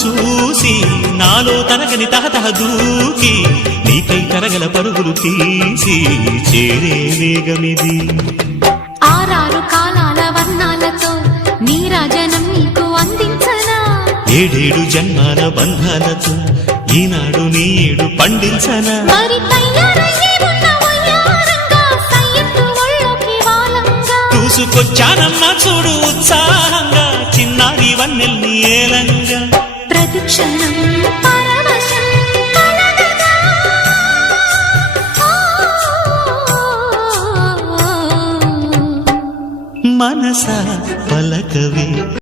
చూసి నాలో తరగని తహతహ దూకి నీకై తరగల పరుగులు తీసి చేరే వేగమిది. ఆరారు కాలాల వర్ణాలతో నీరాజనం నీకు అందించనా, ఏడేడు జన్మాల బంధాలతో ఈనాడు నీడు పండించనా. మరి తయారయ్యే ఉన్న వయ్యారంగా సయ్యత్తు ఒళ్ళోకి వాలంగా చూసుకొచ్చానమ్మా చూడు ఉత్సాహంగా చిన్నారి వన్నెల్ని ఏలంగా. ప్రతిక్షణం పరవశం కలగగా మనసా పలకవే